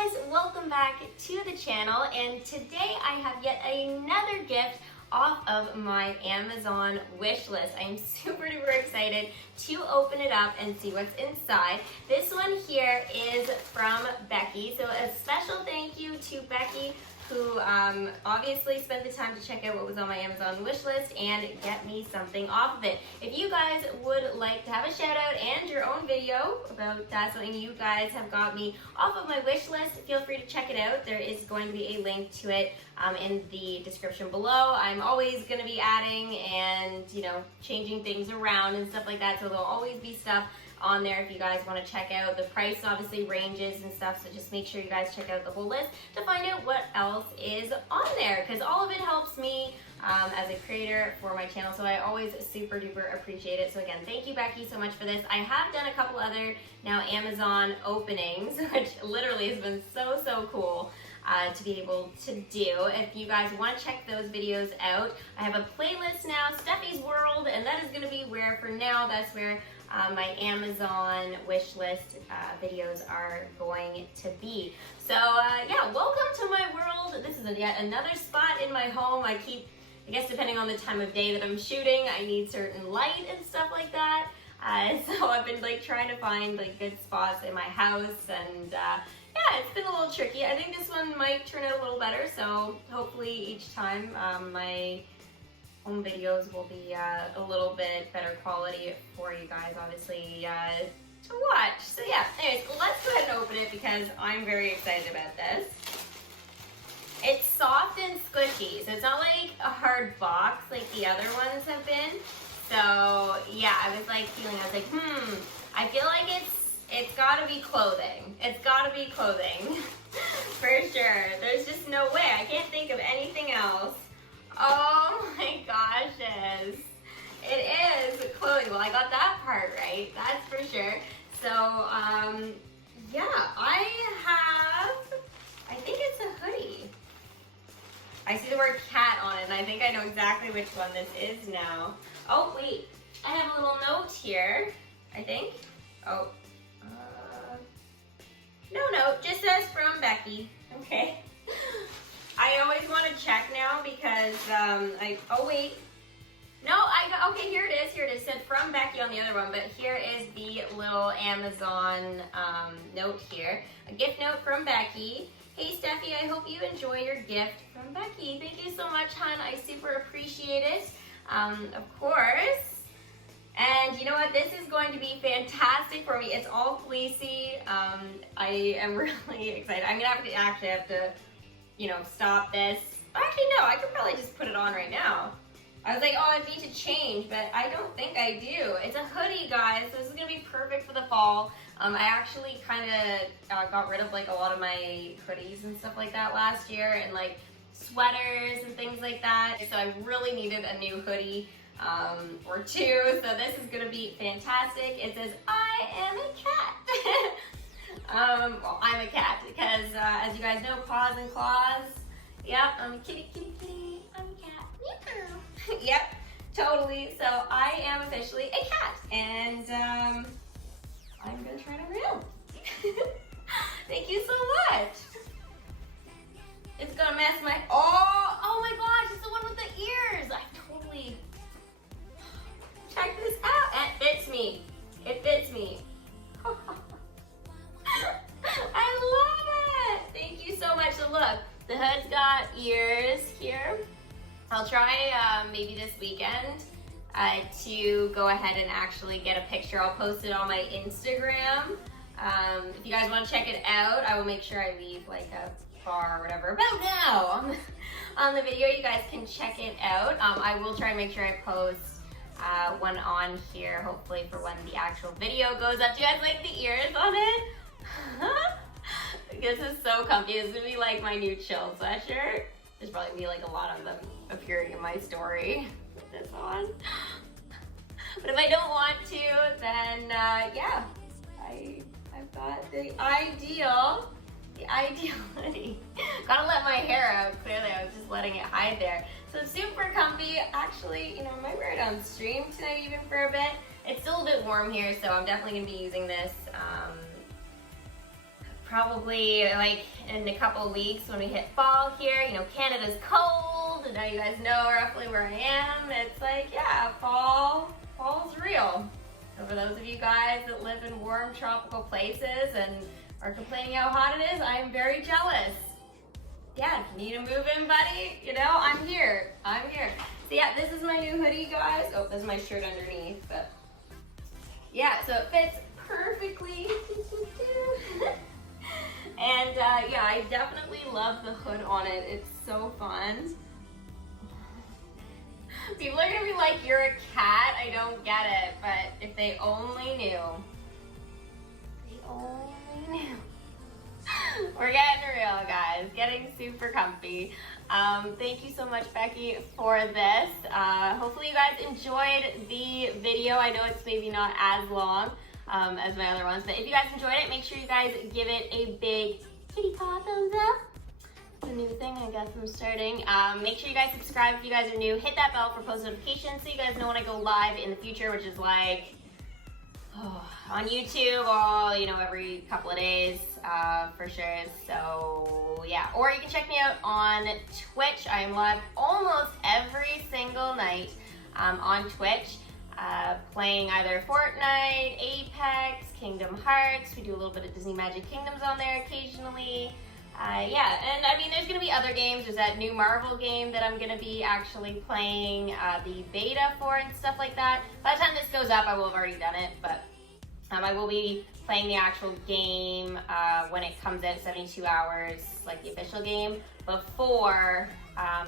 guys, welcome back to the channel, and today I have yet another gift off of my Amazon wish list. I'm super duper excited to open it up and see what's inside. This one here is from Becky, so a special thank you to Becky, who obviously spent the time to check out what was on my Amazon wish list and get me something off of it. If you guys would like to have a shout out and your own video about something you guys have got me off of my wish list, feel free to check it out. There is going to be a link to it in the description below. I'm always going to be adding and, you know, changing things around and stuff like that, so there'll always be stuff on there if you guys want to check out. The price obviously ranges and stuff, so just make sure you guys check out the whole list to find out what else is on there, because all of it helps me as a creator for my channel, so I always super duper appreciate it. So again, thank you Becky so much for this. I have done a couple other now Amazon openings, which literally has been so cool to be able to do. If you guys want to check those videos out, I have a playlist now, Steffy's World, and that is going to be where, for now, that's where my Amazon wish list videos are going to be. So yeah, welcome to my world. This is yet another spot in my home. I guess depending on the time of day that I'm shooting, I need certain light and stuff like that. So I've been like trying to find like good spots in my house, and yeah, it's been a little tricky. I think this one might turn out a little better, so hopefully each time my home videos will be a little bit better quality for you guys, obviously, to watch. So yeah, anyways, let's go ahead and open it because I'm very excited about this. It's soft and squishy, so it's not like a hard box like the other ones have been. So yeah, I was like I feel like it's gotta be clothing. It's gotta be clothing, for sure. There's just no way. I can't think of anything else. Oh my gosh, it is clothing. Well, I got that part right, that's for sure. So, yeah, I think it's a hoodie. I see the word cat on it, and I think I know exactly which one this is now. Oh, wait, I have a little note here, I think. Oh, no note, just says from Becky, okay. I always want to check now because oh wait, no, okay, here it is, it said from Becky on the other one, but here is the little Amazon note here, a gift note from Becky. Hey Steffi, I hope you enjoy your gift from Becky. Thank you so much, hon, I super appreciate it, of course. And you know what, this is going to be fantastic for me. It's all fleecy. I am really excited. I'm gonna have to you know, stop this. Actually, no, I could probably just put it on right now. I was like, oh, I need to change, but I don't think I do. It's a hoodie, guys, so this is gonna be perfect for the fall. I actually kind of got rid of like a lot of my hoodies and stuff like that last year, and like sweaters and things like that. So I really needed a new hoodie or two, so this is gonna be fantastic. It says, I am a cat. Well, I'm a cat because, as you guys know, paws and claws. Yep, I'm a kitty, I'm a cat. Meow. Yep, totally. So I am officially a cat, and I'm gonna try it on real. Thank you so much. It's gonna mess my. Oh my gosh! It's the one with the ears. I totally check this out. It fits me. It fits me. I love it! Thank you so much. So look, the hood's got ears here. I'll try maybe this weekend to go ahead and actually get a picture. I'll post it on my Instagram. If you guys want to check it out, I will make sure I leave like a bar or whatever about now on the video. You guys can check it out. I will try and make sure I post one on here, hopefully for when the actual video goes up. Do you guys like the ears on it? This is so comfy. This is gonna be like my new chill sweatshirt. There's probably gonna be like a lot of them appearing in my story with this on. But if I don't want to, then yeah, I've got the ideal hoodie. Gotta let my hair out. Clearly, I was just letting it hide there. So super comfy. Actually, you know, I might wear it on stream tonight even for a bit. It's still a bit warm here, so I'm definitely gonna be using this probably like in a couple of weeks when we hit fall here. You know, Canada's cold, and now you guys know roughly where I am. It's like, yeah, fall's real. So for those of you guys that live in warm tropical places and are complaining how hot it is, I am very jealous. Yeah, if you need to move in, buddy, you know, I'm here. So yeah, this is my new hoodie, guys. Oh, this is my shirt underneath, but yeah, so it fits perfectly. And yeah, I definitely love the hood on it. It's so fun. People are gonna be like, you're a cat. I don't get it, but if they only knew. They only knew. We're getting real, guys. Getting super comfy. Thank you so much, Becky, for this. Hopefully you guys enjoyed the video. I know it's maybe not as long as my other ones, but if you guys enjoyed it, make sure you guys give it a big kitty paw thumbs up. It's a new thing, I guess I'm starting. Make sure you guys subscribe if you guys are new. Hit that bell for post notifications so you guys know when I go live in the future, which is like on YouTube, every couple of days for sure. So yeah, or you can check me out on Twitch. I am live almost every single night on Twitch, playing either Fortnite, Apex, Kingdom Hearts. We do a little bit of Disney Magic Kingdoms on there occasionally. Yeah, and I mean, there's going to be other games. There's that new Marvel game that I'm going to be actually playing the beta for and stuff like that. By the time this goes up, I will have already done it, but I will be playing the actual game when it comes out 72 hours, like the official game, before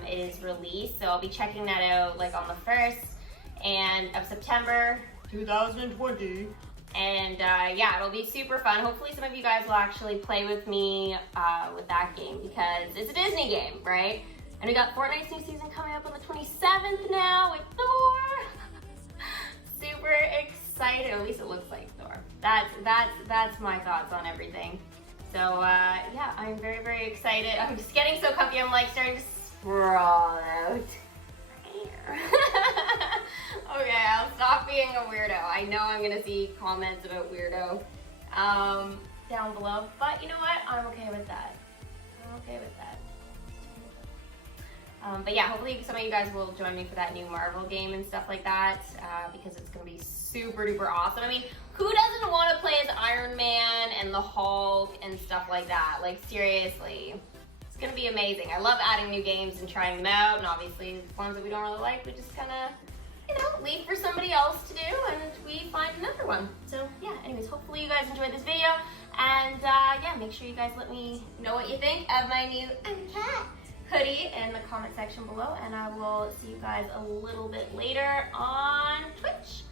it is released. So I'll be checking that out like on the 1st of September 2020. And yeah, it'll be super fun. Hopefully some of you guys will actually play with me with that game because it's a Disney game, right? And we got Fortnite's new season coming up on the 27th now with Thor. Super excited. At least it looks like Thor. That's my thoughts on everything. So yeah, I'm very, very excited. I'm just getting so comfy. I'm like starting to sprawl out. Okay, I'll stop being a weirdo. I know I'm gonna see comments about weirdo down below, but you know what? I'm okay with that. But yeah, hopefully some of you guys will join me for that new Marvel game and stuff like that, because it's gonna be super duper awesome. I mean, who doesn't want to play as Iron Man and the Hulk and stuff like that? Like seriously. It's gonna be amazing. I love adding new games and trying them out, and obviously the ones that we don't really like, we just kind of, leave for somebody else to do, and we find another one. So yeah, anyways, hopefully you guys enjoyed this video, and yeah, make sure you guys let me know what you think of my new cat hoodie in the comment section below, and I will see you guys a little bit later on Twitch.